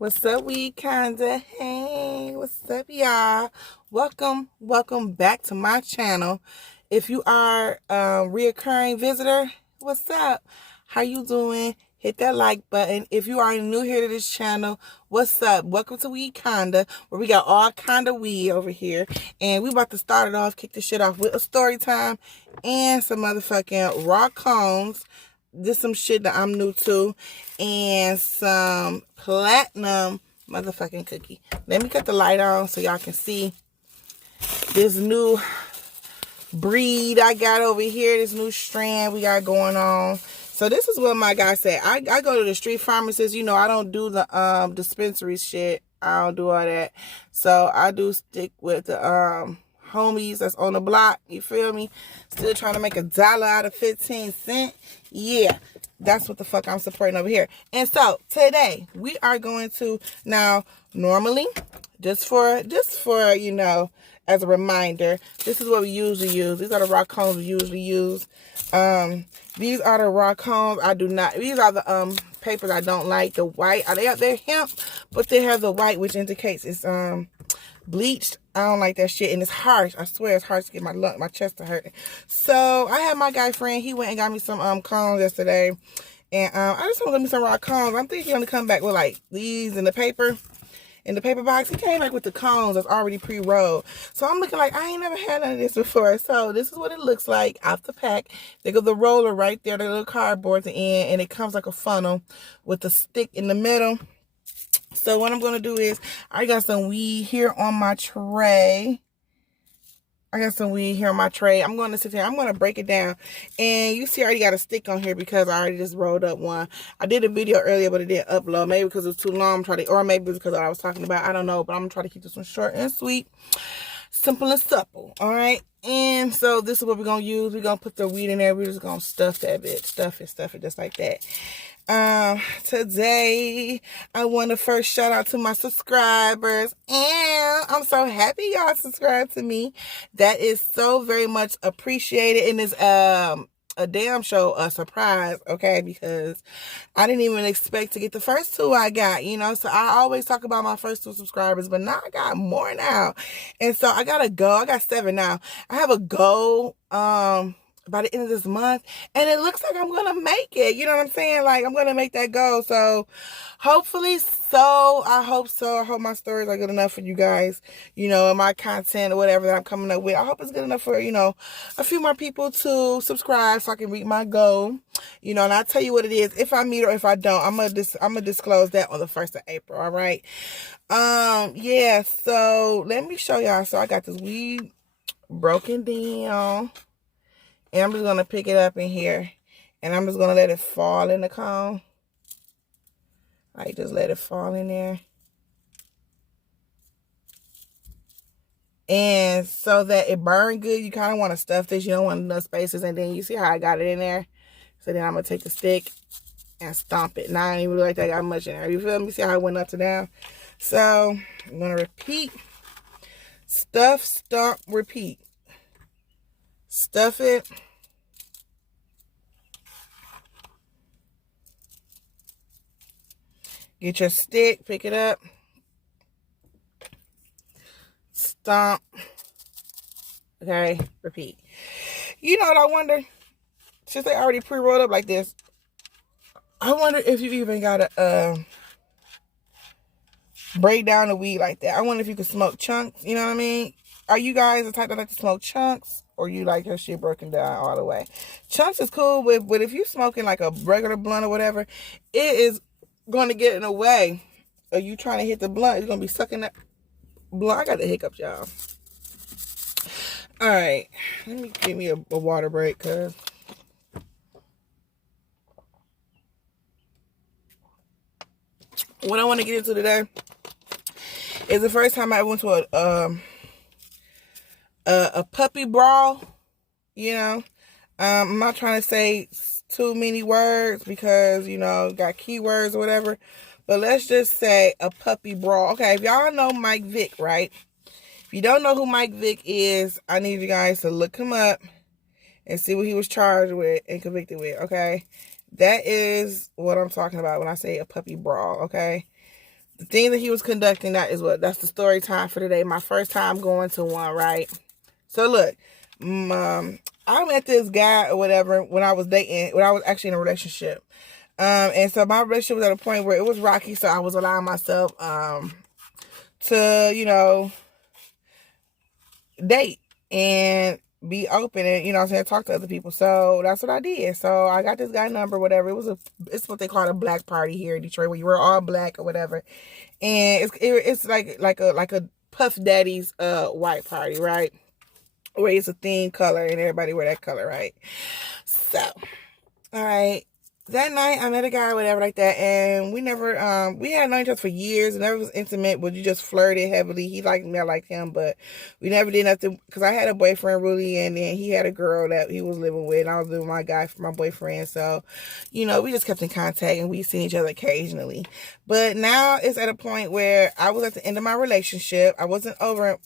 What's up, we kinda? Hey, what's up, y'all? Welcome back to my channel. If you are a reoccurring visitor, what's up? How you doing? Hit that like button. If you are new here to this channel, what's up? Welcome to Weed Kinda, where we got all kind of weed over here. And we about to start it off, kick this shit off with a story time and some motherfucking raw cones. This some shit that I'm new to, and some platinum motherfucking cookie. Let me cut the light on so y'all can see this new breed I got over here, this new strand we got going on. So this is what my guy said. I go to the street pharmacist. You know, I don't do the dispensary shit. I don't do all that. So I do stick with the homies that's on the block. You feel me? Still trying to make $1 out of 15 cents. Yeah, that's what the fuck I'm supporting over here. And so today we are going to, now normally, just for you know, as a reminder, this is what we usually use. These are the raw cones we usually use. These are the raw cones. I do not. These are the papers I don't like. The white. They're hemp, but they have the white, which indicates it's bleached. I don't like that shit, and it's harsh. I swear it's harsh to get my chest to hurt. So I had my guy friend. He went and got me some cones yesterday, and I just want to get me some raw cones. I'm thinking he's gonna come back with like these in the paper. In the paper box, he came back with the cones that's already pre-rolled. So I'm looking like I ain't never had none of this before. So this is what it looks like out the pack. They got the roller right there, the little cardboard at the end, and it comes like a funnel with a stick in the middle. So what I'm going to do is, I got some weed here on my tray. I'm going to sit here. I'm going to break it down. And you see I already got a stick on here because I already just rolled up one. I did a video earlier, but it didn't upload. Maybe because it was too long. Or maybe because I was talking about, I don't know. But I'm going to try to keep this one short and sweet. Simple and supple. All right. And so this is what we're going to use. We're going to put the weed in there. We're just going to stuff that bitch. Stuff it just like that. Today I want to first shout out to my subscribers, and I'm so happy y'all subscribe to me. That is so very much appreciated, and it's a damn show a surprise, okay, because I didn't even expect to get the first two I got, you know. So I always talk about my first two subscribers, but now I got more now. And so I gotta go. I got 7 now. I have a goal by the end of this month, and it looks like I'm gonna make it. You know what I'm saying? Like, I'm gonna make that goal. So hopefully I hope so. I hope my stories are good enough for you guys, you know, and my content or whatever that I'm coming up with. I hope it's good enough for, you know, a few more people to subscribe so I can reach my goal, you know. And I'll tell you what it is, if I meet or if I don't. I'm gonna disclose that on the 1st of April. All right. Yeah, so let me show y'all. So I got this weed broken down. And I'm just going to pick it up in here. And I'm just going to let it fall in the cone. Like, just let it fall in there. And so that it burn good, you kind of want to stuff this. You don't want enough spaces. And then you see how I got it in there. So then I'm going to take the stick and stomp it. Now I don't even really like that I got much in there. You feel me? See how it went up to down? So I'm going to repeat. Stuff, stomp, repeat. Stuff it. Get your stick, pick it up. Stomp. Okay, repeat. You know what I wonder? Since they already pre-rolled up like this, I wonder if you even gotta break down the weed like that. I wonder if you could smoke chunks. You know what I mean? Are you guys the type that like to smoke chunks, or you like your shit broken down all the way? Chunks is cool, but if you smoking like a regular blunt or whatever, it is going to get in the way. Are you trying to hit the blunt? It's going to be sucking that blunt. I got the hiccups, y'all. All right, let me give me a water break, cause what I want to get into today is the first time I went to a puppy brawl. You know, I'm not trying to say too many words because, you know, got keywords or whatever, but let's just say a puppy brawl. Okay, if y'all know Mike Vick, right? If you don't know who Mike Vick is, I need you guys to look him up and see what he was charged with and convicted with, okay? That is what I'm talking about when I say a puppy brawl, okay? the thing that he was conducting, that's the story time for today. My first time going to one, right? So look, I met this guy or whatever when I was dating, when I was actually in a relationship. And so my relationship was at a point where it was rocky, so I was allowing myself to, date and be open and, what I'm saying, talk to other people. So that's what I did. So I got this guy number, whatever. It's what they call a black party here in Detroit, where you wear all black or whatever. And it's like a Puff Daddy's white party, right? Where it's a theme color and everybody wear that color, right? So, all right. That night I met a guy or whatever like that, and we never we had known each other for years and never was intimate, but you just flirted heavily. He liked me, I liked him, but we never did nothing because I had a boyfriend really, and then he had a girl that he was living with, and I was living with my guy for my boyfriend. So, we just kept in contact and we seen each other occasionally. But now it's at a point where I was at the end of my relationship. I wasn't over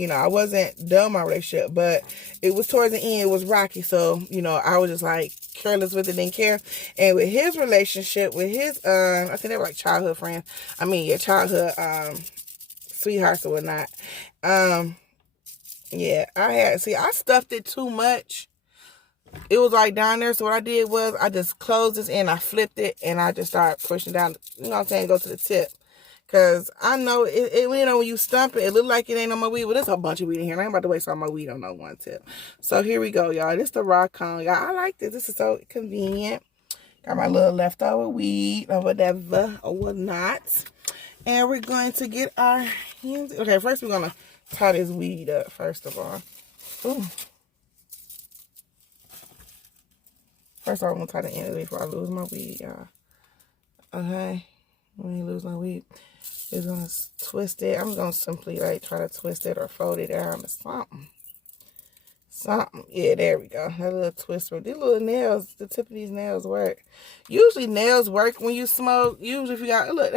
I wasn't done my relationship, but it was towards the end. It was rocky. So, I was just like careless with it, didn't care. And with his relationship, with his, I think they were like childhood friends. Childhood, sweethearts or whatnot. I stuffed it too much. It was like down there. So what I did was I just closed this and I flipped it and I just started pushing down, go to the tip. Because I know, when you stump it, it look like it ain't on my weed. Well, there's a bunch of weed in here. And I ain't about to waste all my weed on no one tip. So here we go, y'all. This the rock cone. Y'all, I like this. This is so convenient. Got my little leftover weed or whatever or whatnot. And we're going to get our hands. Okay, first we're going to tie this weed up, first of all. Ooh. First of all, I'm going to tie the end of it before I lose my weed, y'all. Okay. Let me lose my weed. It's going to twist it. I'm going to simply try to twist it or fold it down or something. Yeah, there we go. That little twist. These little nails, the tip of these nails work. Usually nails work when you smoke. Usually if you got, look.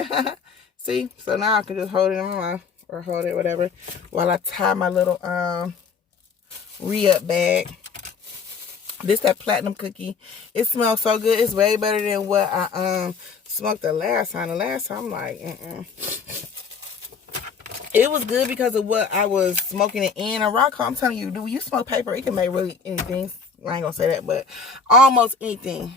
See? So now I can just hold it in my mouth or hold it, whatever, while I tie my little re-up bag. This that platinum cookie. It smells so good. It's way better than what I smoked the last time. The last time, I'm like, It was good because of what I was smoking it in. A rock, I'm telling you, when you smoke paper, it can make really anything. I ain't gonna say that, but almost anything,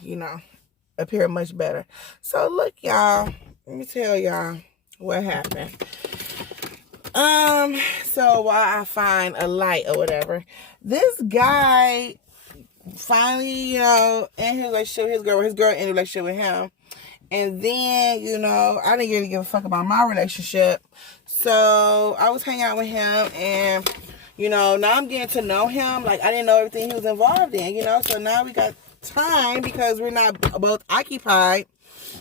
appear much better. So look, y'all. Let me tell y'all what happened. So while I find a light or whatever, this guy finally, in his relationship, his girl in a relationship with him. And then, I didn't really give a fuck about my relationship. So I was hanging out with him and, now I'm getting to know him. Like, I didn't know everything he was involved in, So now we got time because we're not both occupied,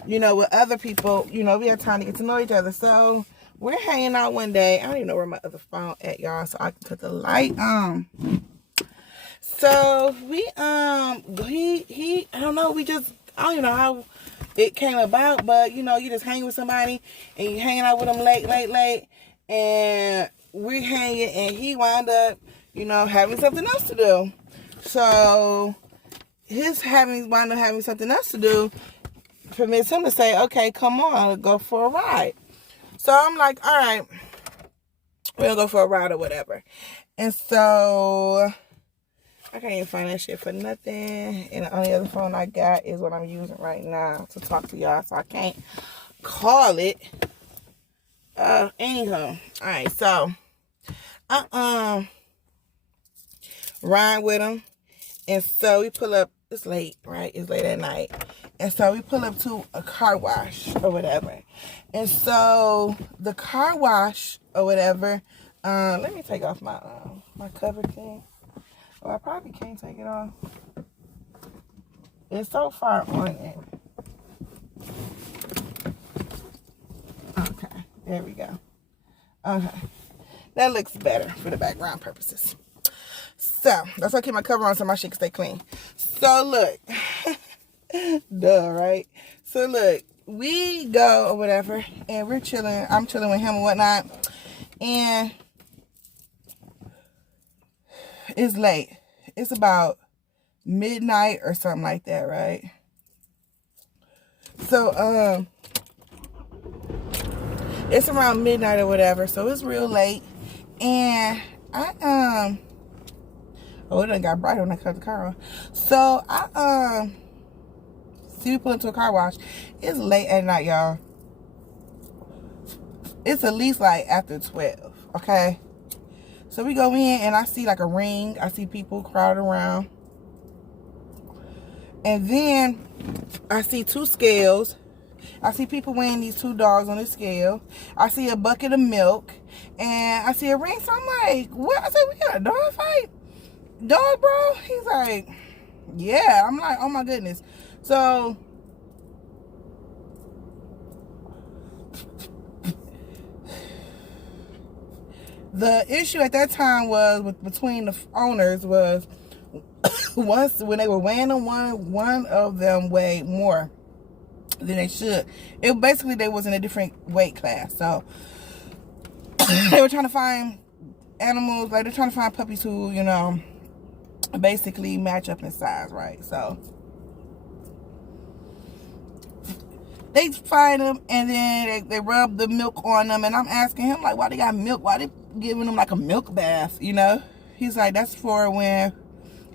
with other people. We have time to get to know each other. So we're hanging out one day. I don't even know where my other phone at, y'all, so I can put the light on. So we, I don't know, I don't even know how it came about, but you just hang with somebody and you hanging out with them late, and we're hanging, and he wound up, having something else to do. So his wound up having something else to do permits him to say, okay, come on, go for a ride. So I'm like, all right, we're gonna go for a ride or whatever. And so I can't even find that shit for nothing. And the only other phone I got is what I'm using right now to talk to y'all. So I can't call it. Anyhow. Alright, so ride with him. And so we pull up. It's late, right? It's late at night. And so we pull up to a car wash or whatever. And so the car wash or whatever. Let me take off my cover thing. Well, I probably can't take it off. It's so far on it. Okay, there we go. Okay, that looks better for the background purposes. So, that's why I keep my cover on so my shit can stay clean. So, look. Duh, right? So, look. We go or whatever, and we're chilling. I'm chilling with him and whatnot. And it's late. It's about midnight or something like that, right? So, It's around midnight or whatever, so it's real late. And I oh, it done got bright when I cut the car on. So I see we pull into a car wash. It's late at night, y'all. It's at least like after 12, okay? So we go in and I see like a ring. I see people crowded around. And then I see 2 scales. I see people weighing these 2 dogs on the scale. I see a bucket of milk. And I see a ring. So I'm like, what? I said, we got a dog fight? Dog, bro? He's like, yeah. I'm like, oh my goodness. So the issue at that time was between the owners was once when they were weighing them, one of them weighed more than they should. It basically they was in a different weight class, so they were trying to find animals, like they're trying to find puppies who, you know, basically match up in size, right? So they find them and then they rub the milk on them, and I'm asking him like, why they got milk? Why they giving them like a milk bath? You know, he's like, that's for when,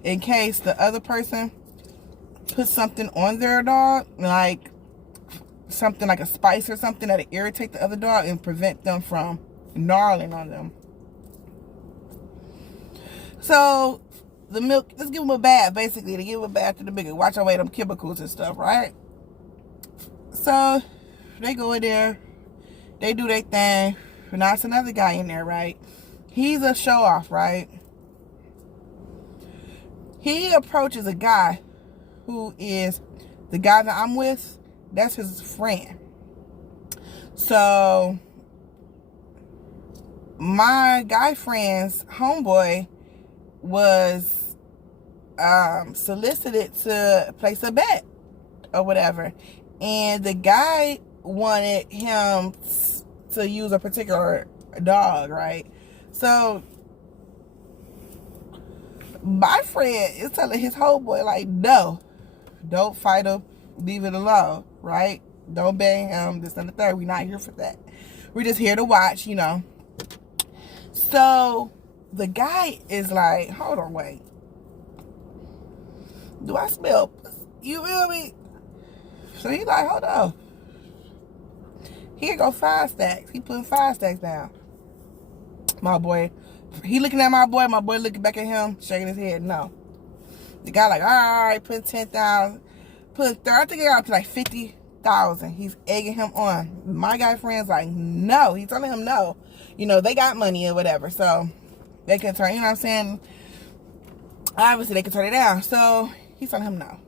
in case the other person puts something on their dog, like something like a spice or something that'll irritate the other dog and prevent them from gnarling on them. So the milk, let's give them a bath, basically. To give them a bath to the bigger, watch away them chemicals and stuff, right? So they go in there, they do their thing. Now it's another guy in there, right? He's a show off, right? He approaches a guy who is the guy that I'm with. That's his friend. So my guy friend's homeboy was solicited to place a bet or whatever, and the guy wanted him to use a particular dog, right? So my friend is telling his homeboy like, no, don't fight him, leave it alone, right? Don't bang him, this and the third. We're not here for that. We're just here to watch, you know. So the guy is like, hold on, wait. Do I smell? You feel me? So he's like, hold on. Here go 5 stacks. He putting 5 stacks down. My boy, he looking at my boy looking back at him, shaking his head, no. The guy like, all right, putting 10,000, putting 30, I think he got up to like 50,000. He's egging him on. My guy friend's like, no. He's telling him no. You know, they got money or whatever, so they can turn, you know what I'm saying? Obviously, they can turn it down. So he's telling him no.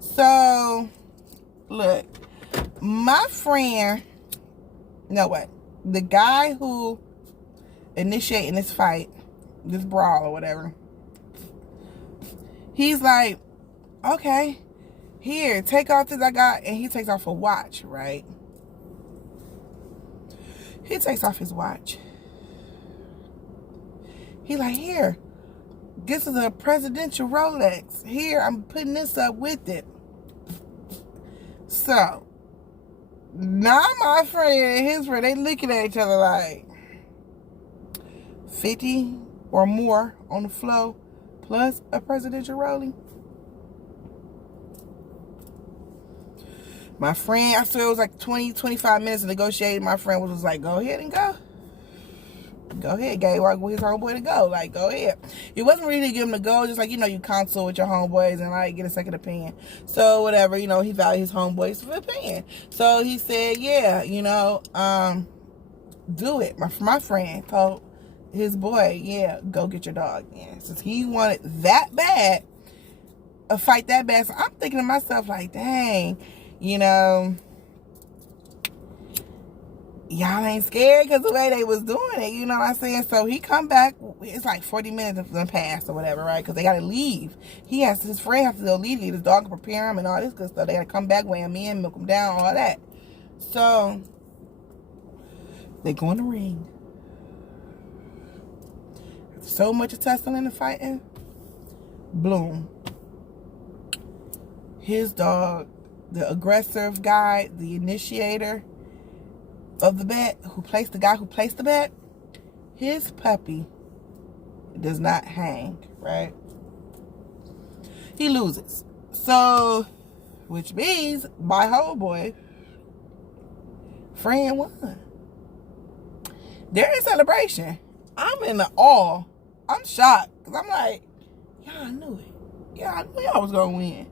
So, look, my friend, no what? The guy who initiating this fight, this brawl or whatever, he's like, okay, here, take off this I got, and he takes off a watch, right? He takes off his watch. He like, here, this is a presidential Rolex. Here, I'm putting this up with it. So, now my friend and his friend, they looking at each other like 50 or more on the floor, plus a presidential rolling. My friend, I swear it was like 20, 25 minutes of negotiating. My friend was like, go ahead and go. Go ahead, gave his homeboy to go. Like, go ahead. It wasn't really to give him to go, just like, you know, you consult with your homeboys and like get a second opinion. So whatever, you know, he valued his homeboys for opinion. So he said, yeah, you know, do it. My friend told his boy, yeah, go get your dog. Yeah, since he wanted that bad, a fight that bad. So I'm thinking to myself like, dang, you know, y'all ain't scared because the way they was doing it, you know what I'm saying? So he come back, it's like 40 minutes of them passed or whatever, right? Because they got to leave. His friend has to go leave, his dog can prepare him and all this good stuff. They got to come back, weigh him in, milk him down, all that. So they go in the ring. So much tussling and fighting. Bloom. His dog, the aggressive guy, the initiator, of the bet, the guy who placed the bet, his puppy does not hang, right? He loses. So, which means my homeboy friend won. They're in celebration. I'm in the awe. I'm shocked. Because I'm like, y'all knew it. Y'all knew y'all was going to win.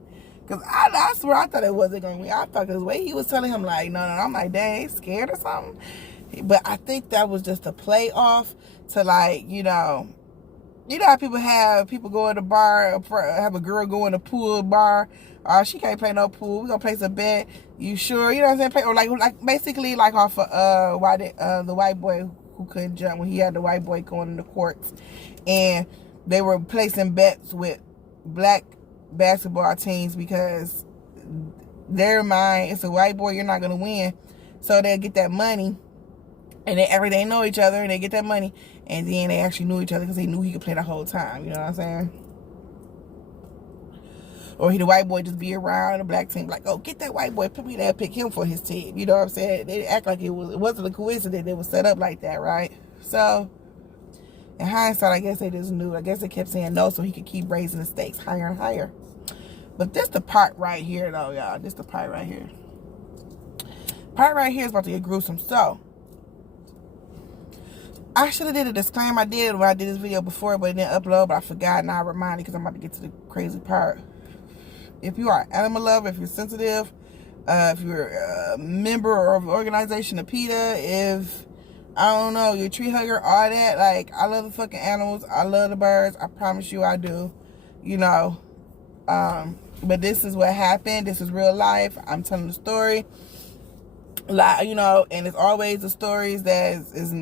Because I swear I thought it wasn't going to win. I thought the way he was telling him, like, no. I'm like, dang, they scared or something. But I think that was just a play off to, like, you know how people go in the bar, have a girl go in the pool bar. She can't play no pool. We gonna place a bet. You sure? You know what I'm saying? Or like basically like off of the white boy who couldn't jump, when he had the white boy going in the courts, and they were placing bets with black basketball teams because their mind, it's a white boy, you're not gonna win, so they'll get that money, and they know each other, and they get that money, and then they actually knew each other because they knew he could play the whole time. You know what I'm saying? Or the white boy just be around the black team, like, oh, get that white boy, put me there, pick him for his team. You know what I'm saying? They act like it wasn't a coincidence. It was set up like that, right? So, in hindsight, I guess they just knew. I guess they kept saying no so he could keep raising the stakes higher and higher. But this the part right here, though, y'all. This the part right here. Part right here is about to get gruesome. So, I should have did a disclaimer. I did when I did this video before, but it didn't upload, but I forgot. Now I reminded because I'm about to get to the crazy part. If you are an animal lover, if you're sensitive, if you're a member of the organization of PETA, if, I don't know, you're a tree hugger, all that, like, I love the fucking animals. I love the birds. I promise you I do. You know. But this is what happened. This is real life. I'm telling the story. Like, you know, and it's always the stories that is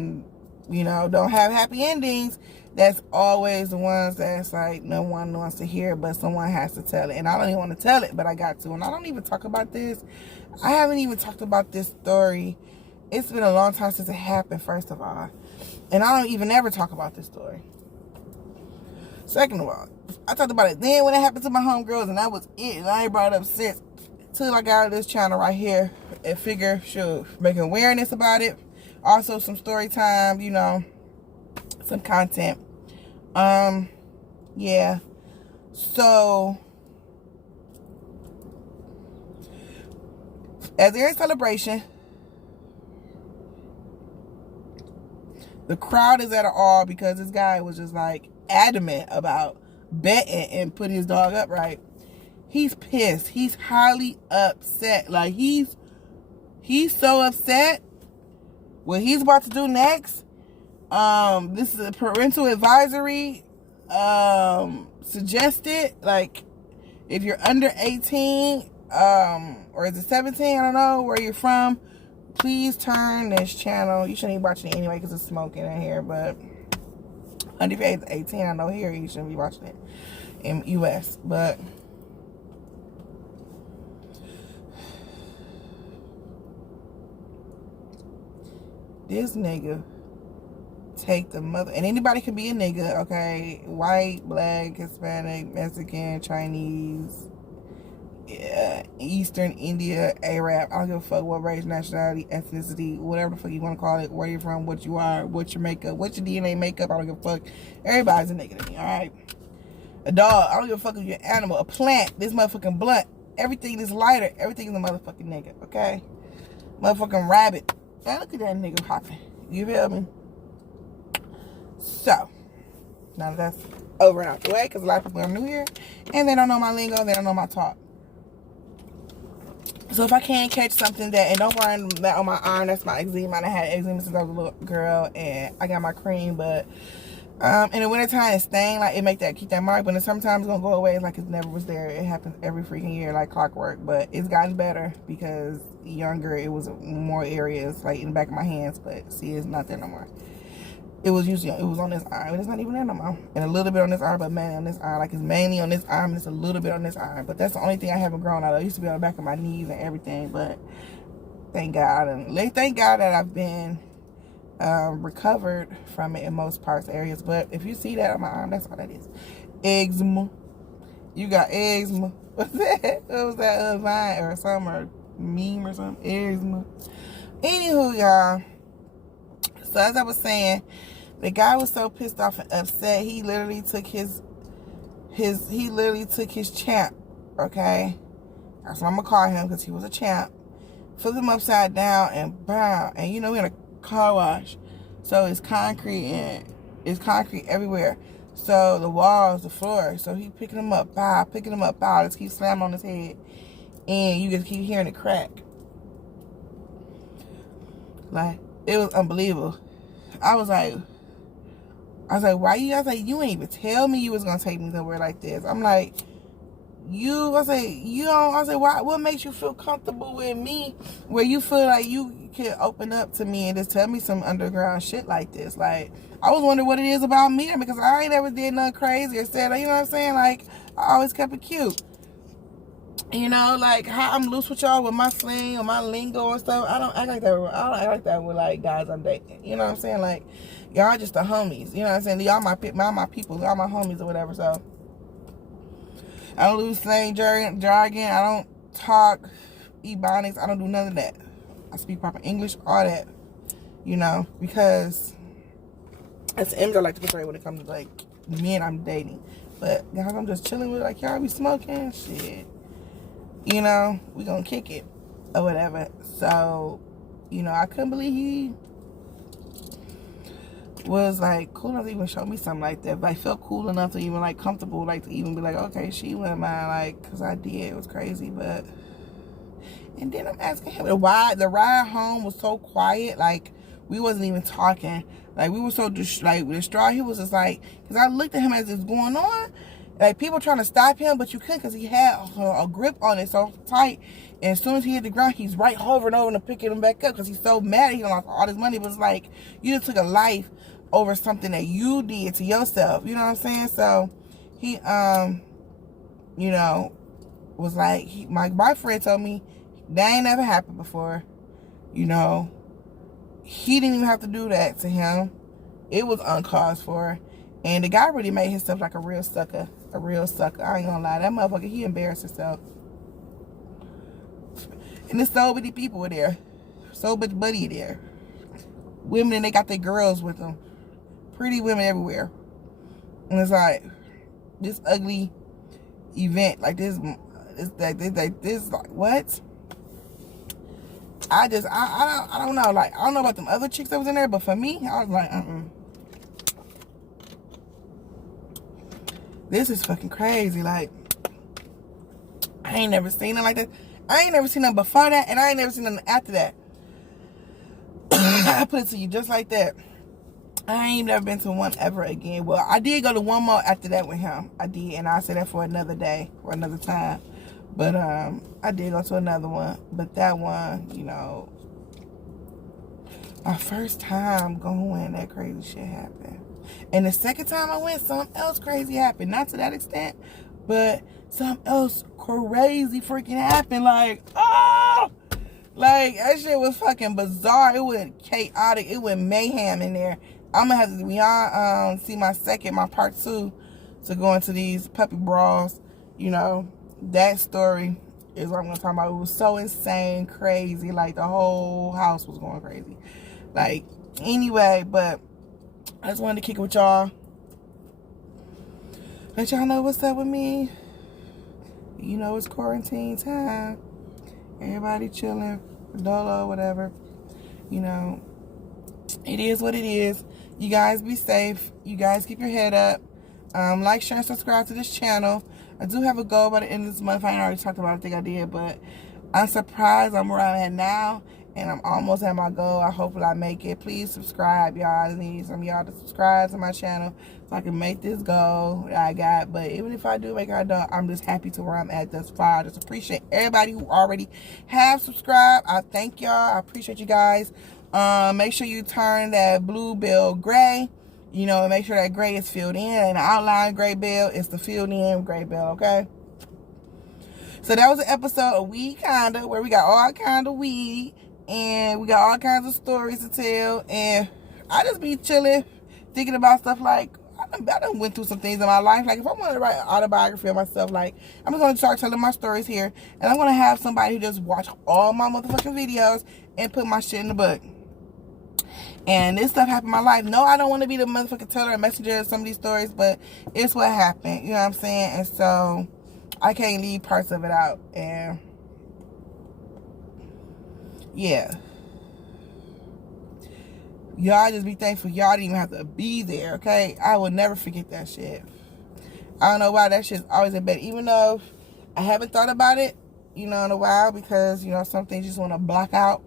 you know, don't have happy endings. That's always the ones that's like no one wants to hear, but someone has to tell it. And I don't even want to tell it, but I got to. And I don't even talk about this. I haven't even talked about this story. It's been a long time since it happened, first of all. And I don't even ever talk about this story. Second of all, I talked about it then when it happened to my homegirls, and that was it. And I ain't brought it up since. Till I got out of this channel right here and figure, should make awareness about it. Also some story time, you know, some content. Yeah. So, as they're in celebration, the crowd is at an awe because this guy was just like adamant about betting and putting his dog up, right? He's pissed. He's highly upset. Like, he's so upset. What he's about to do next, this is a parental advisory, suggested, like, if you're under 18, or is it 17, I don't know where you're from, please turn this channel. You shouldn't be watching it anyway because it's smoking in here, but under 18, I know here you shouldn't be watching it in US, but this nigga take the mother, and anybody can be a nigga, okay? White, black, Hispanic, Mexican, Chinese, Eastern, India, Arab. I don't give a fuck what race, nationality, ethnicity, whatever the fuck you want to call it, where you're from, what you are, what's your makeup, what's your DNA makeup. I don't give a fuck. Everybody's a nigga to me, alright? A dog, I don't give a fuck if you're an animal. A plant, this motherfucking blunt, everything is lighter, everything is a motherfucking nigga, okay? Motherfucking rabbit. Man, look at that nigga hopping. You feel me? So, now that's over and out the way, because a lot of people are new here, and they don't know my lingo, they don't know my talk. So if I can catch something that, and don't worry that on my arm, that's my eczema. I had eczema since I was a little girl, and I got my cream, but in the wintertime, it's stained, like, it keep that mark, but then sometimes it's gonna go away like it never was there. It happens every freaking year, like clockwork, but it's gotten better because younger, it was more areas, like in the back of my hands, but see, it's not there no more. It was on this arm, and it's not even there no more. And a little bit on this arm, but mainly on this arm. Like, it's mainly on this arm, and it's a little bit on this arm, but that's the only thing I haven't grown out of. It used to be on the back of my knees and everything, but thank God, and thank God that I've been recovered from it in most parts, areas. But if you see that on my arm, that's all that is. Eczema. You got eczema. What's that? What was that, Vine or something, or meme or something? Eczema. Anywho, y'all. So as I was saying, the guy was so pissed off and upset. He literally took his champ. Okay, that's what I'm gonna call him because he was a champ. Flipped him upside down and bam. And you know we're in a car wash, so it's concrete everywhere. So the walls, the floor. So he picking him up, bow. Just keep slamming on his head, and you just keep hearing it crack. Like, it was unbelievable. I was like, why you? I was like, you ain't even tell me you was gonna take me somewhere like this. I'm like, why? What makes you feel comfortable with me, where you feel like you can open up to me and just tell me some underground shit like this? Like, I was wondering what it is about me because I ain't ever did nothing crazy or said, you know what I'm saying? Like, I always kept it cute. You know, like how I'm loose with y'all with my slang or my lingo and stuff. I don't act like that. I don't act like that with like guys I'm dating. You know what I'm saying? Like, y'all just the homies. You know what I'm saying? Y'all my people. Y'all my homies or whatever. So I don't lose slang jargon. I don't talk ebonics. I don't do none of that. I speak proper English, all that. You know, because that's the image I like to portray when it comes to like men I'm dating. But guys, I'm just chilling with like y'all be smoking shit. You know, we gonna kick it or whatever. So, you know, I couldn't believe he was like cool enough to even show me something like that. But I felt cool enough to even like comfortable, like to even be like, okay, she wouldn't mind, like, because I did. It was crazy, but. And then I'm asking him why the ride home was so quiet. Like, we wasn't even talking. Like, we were so distraught. He was just like, because I looked at him as it's going on. Like, people trying to stop him, but you couldn't because he had a grip on it so tight. And as soon as he hit the ground, he's right hovering over and picking him back up because he's so mad he lost all his money. But it's like, you just took a life over something that you did to yourself. You know what I'm saying? So, he, you know, was like, my boyfriend told me that ain't never happened before. You know, he didn't even have to do that to him. It was uncaused for. And the guy really made himself like a real sucker. A real sucker. I ain't gonna lie. That motherfucker, he embarrassed himself. And there's so many people there. So much money there. Women, and they got their girls with them. Pretty women everywhere. And it's like, this ugly event. Like this, like, what? I don't know. Like, I don't know about them other chicks that was in there. But for me, I was like, This is fucking crazy. Like, I ain't never seen it like that. I ain't never seen them before that, and I ain't never seen them after that. I put it to you just like that. I ain't never been to one ever again. Well, I did go to one more after that with him. I did, and I'll say that for another day, or another time. But I did go to another one. But that one, you know, my first time going, that crazy shit happened. And the second time I went, something else crazy happened. Not to that extent, but something else crazy freaking happened. Like, oh! Like, that shit was fucking bizarre. It went chaotic. It went mayhem in there. I'm going to have to, when y'all see my part 2 to go into these puppy brawls, you know, that story is what I'm going to talk about. It was so insane, crazy. Like, the whole house was going crazy. Like, anyway, but I just wanted to kick it with y'all. Let y'all know what's up with me. You know, it's quarantine time. Everybody chilling, dolo, whatever. You know, it is what it is. You guys be safe. You guys keep your head up. Like, share, and subscribe to this channel. I do have a goal by the end of this month. I ain't already talked about it. I think I did, but I'm surprised I'm where I'm at now. And I'm almost at my goal. I hopefully I make it. Please subscribe, y'all. I need some of y'all to subscribe to my channel so I can make this goal that I got. But even if I do make it, I don't, I'm just happy to where I'm at thus far. I just appreciate everybody who already have subscribed. I thank y'all. I appreciate you guys. Make sure you turn that blue bell gray. You know, and make sure that gray is filled in. And the outline gray bell is the filled in gray bell, okay? So that was an episode of Weed Kinda, where we got all kind of weed. And we got all kinds of stories to tell. And I just be chilling, thinking about stuff like, I done went through some things in my life. Like, if I want to write an autobiography of myself, like, I'm just going to start telling my stories here. And I'm going to have somebody who just watch all my motherfucking videos and put my shit in the book. And this stuff happened in my life. No, I don't want to be the motherfucking teller and messenger of some of these stories, but it's what happened. You know what I'm saying? And so I can't leave parts of it out. And yeah. Y'all just be thankful y'all didn't even have to be there, okay? I will never forget that shit. I don't know why that shit's always in bed. Even though I haven't thought about it, in a while, because, some things you just want to block out.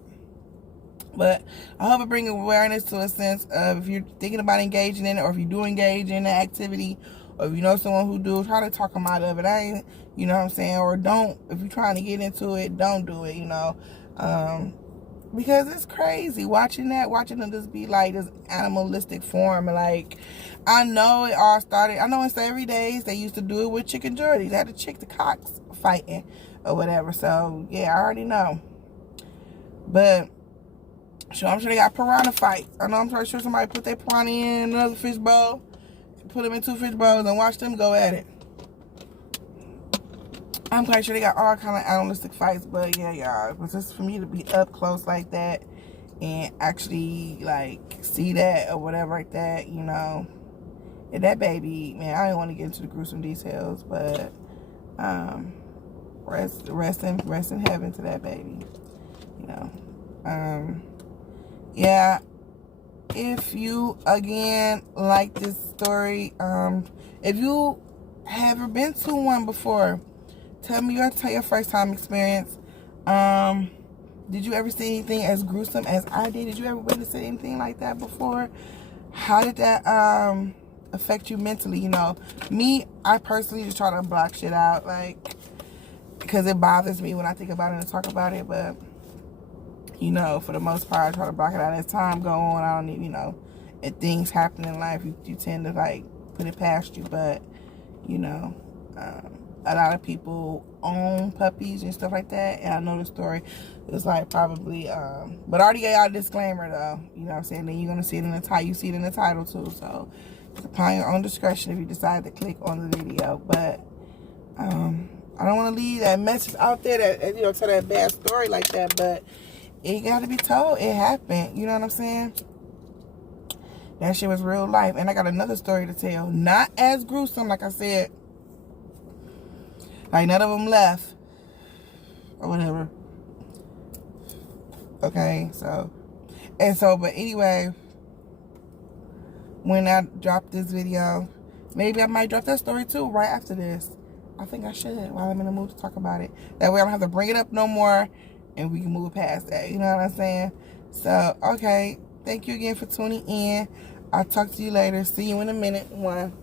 But I hope it brings awareness to a sense of, if you're thinking about engaging in it, or if you do engage in the activity, or if you know someone who do, try to talk them out of it. I ain't, you know what I'm saying? Or don't, if you're trying to get into it, don't do it, because it's crazy watching them just be like this animalistic form. And like, I know it all started, I know in slavery days, they used to do it with chicken Geordie. They had the chick, the cocks fighting or whatever. So yeah, I already know. But sure, I'm sure they got piranha fights. I'm pretty sure somebody put their piranha in another fish bowl, put them in 2 fish bowls, and watch them go at it. I'm quite sure they got all kind of animalistic fights. But yeah, y'all, but just for me to be up close like that and actually like see that or whatever like that, and that baby, man, I don't want to get into the gruesome details, but rest in heaven to that baby, yeah. If you again like this story, if you haven't been to one before, tell me your first time experience. Did you ever see anything as gruesome as I did? Did you ever witness anything like that before? How did that affect you mentally? Me, I personally just try to block shit out, like, because it bothers me when I think about it and talk about it. But for the most part, I try to block it out. As time go on, I don't need, if things happen in life, you tend to like put it past you. But a lot of people own puppies and stuff like that, and I know the story is like probably but I already gave y'all a disclaimer though, you know what I'm saying. Then you're gonna see it in the title, you see it in the title too, so it's upon your own discretion if you decide to click on the video. But I don't want to leave that message out there that, tell that bad story like that, but it got to be told. It happened, you know what I'm saying. That shit was real life. And I got another story to tell, not as gruesome, like I said. Like, none of them left. Or whatever. Okay, but anyway, when I drop this video, maybe I might drop that story too right after this. I think I should, while I'm in the mood to talk about it. That way I don't have to bring it up no more, and we can move past that. You know what I'm saying? So, okay. Thank you again for tuning in. I'll talk to you later. See you in a minute. 1.